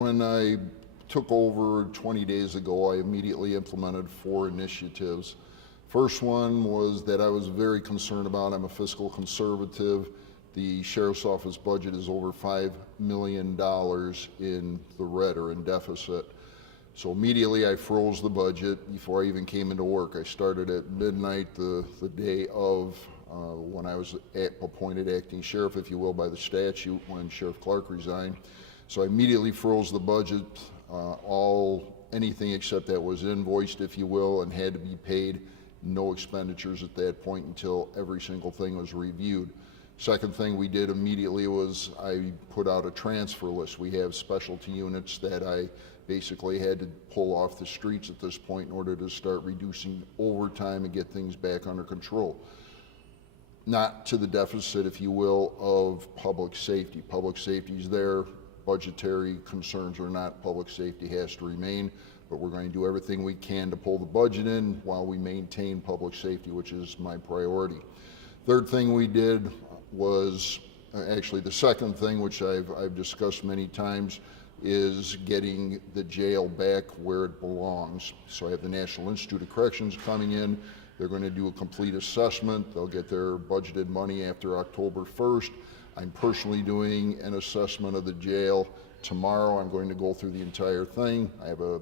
When I took over 20 days ago, I immediately implemented 4 initiatives. First one was that I was very concerned about. I'm a fiscal conservative. The sheriff's office budget is over $5 million in the red or in deficit. So immediately I froze the budget before I even came into work. I started at midnight the day of when I was appointed acting sheriff, if you will, by the statute when Sheriff Clark resigned. So I immediately froze the budget, anything except that was invoiced, if you will, and had to be paid. No expenditures at that point until every single thing was reviewed. Second thing we did immediately was I put out a transfer list. We have specialty units that I basically had to pull off the streets at this point in order to start reducing overtime and get things back under control. Not to the deficit, if you will, of public safety. Public safety is there. Budgetary concerns or not, public safety has to remain, but we're going to do everything we can to pull the budget in while we maintain public safety, which is my priority. Third thing we did was, actually the second thing, which I've discussed many times, is getting the jail back where it belongs. So I have the National Institute of Corrections coming in. They're going to do a complete assessment. They'll get their budgeted money after October 1st. I'm personally doing an assessment of the jail tomorrow. I'm going to go through the entire thing. I have a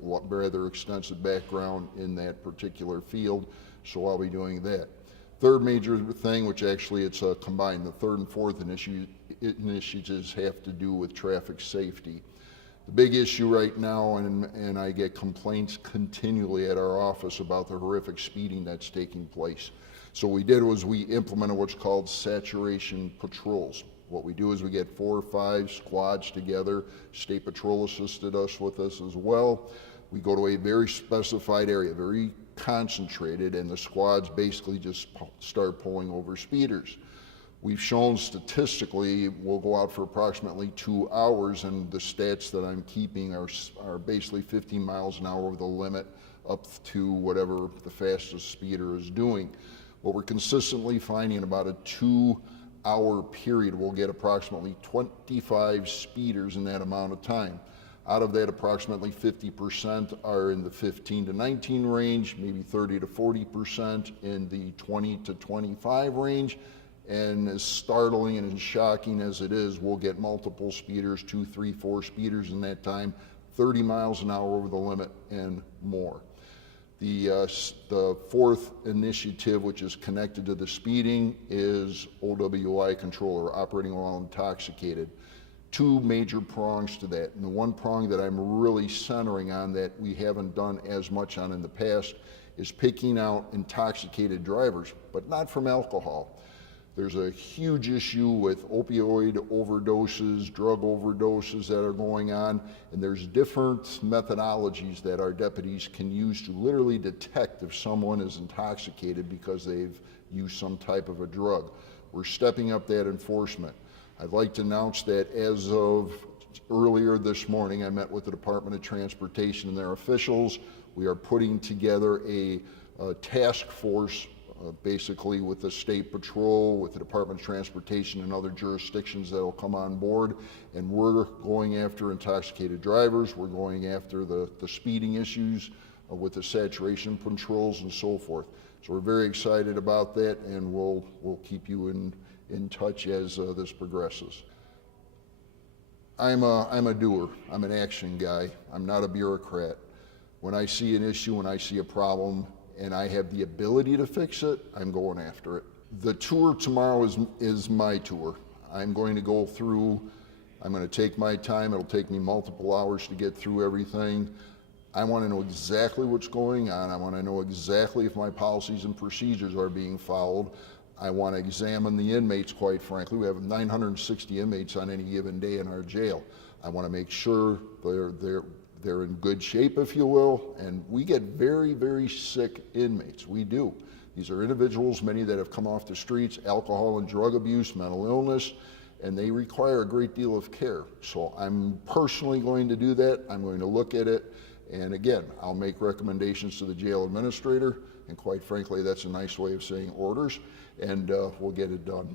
rather extensive background in that particular field, so I'll be doing that. Third major thing, which actually it's combined, the third and fourth initiatives have to do with traffic safety. The big issue right now, and I get complaints continually at our office about the horrific speeding that's taking place. So what we did was we implemented what's called saturation patrols. What we do is we get 4 or 5 squads together. State Patrol assisted us with this as well. We go to a very specified area, very concentrated, and the squads basically just start pulling over speeders. We've shown statistically we'll go out for approximately 2 hours, and the stats that I'm keeping are basically 15 miles an hour over the limit up to whatever the fastest speeder is doing. What we're consistently finding, about a 2-hour period, we'll get approximately 25 speeders in that amount of time. Out of that, approximately 50% are in the 15 to 19 range, maybe 30 to 40% in the 20 to 25 range. And as startling and as shocking as it is, we'll get multiple speeders, 2, 3, 4 speeders in that time, 30 miles an hour over the limit and more. The fourth initiative, which is connected to the speeding, is OWI control, or operating while intoxicated. 2 major prongs to that. And the one prong that I'm really centering on that we haven't done as much on in the past is picking out intoxicated drivers, but not from alcohol. There's a huge issue with opioid overdoses, drug overdoses that are going on, and there's different methodologies that our deputies can use to literally detect if someone is intoxicated because they've used some type of a drug. We're stepping up that enforcement. I'd like to announce that as of earlier this morning, I met with the Department of Transportation and their officials. We are putting together a task force basically with the State Patrol, with the Department of Transportation and other jurisdictions that will come on board, and we're going after intoxicated drivers, we're going after the speeding issues with the saturation controls and so forth. So we're very excited about that, and we'll keep you in touch as this progresses. I'm a doer, I'm an action guy, I'm not a bureaucrat. When I see an issue, when I see a problem, and I have the ability to fix it, I'm going after it. The tour tomorrow is my tour. I'm going to go through, I'm going to take my time, it'll take me multiple hours to get through everything. I want to know exactly what's going on. I want to know exactly if my policies and procedures are being followed. I want to examine the inmates, quite frankly. We have 960 inmates on any given day in our jail. I want to make sure they're in good shape, if you will, and we get very, very sick inmates. We do. These are individuals, many that have come off the streets, alcohol and drug abuse, mental illness, and they require a great deal of care. So I'm personally going to do that. I'm going to look at it, and again, I'll make recommendations to the jail administrator, and quite frankly, that's a nice way of saying orders, and we'll get it done.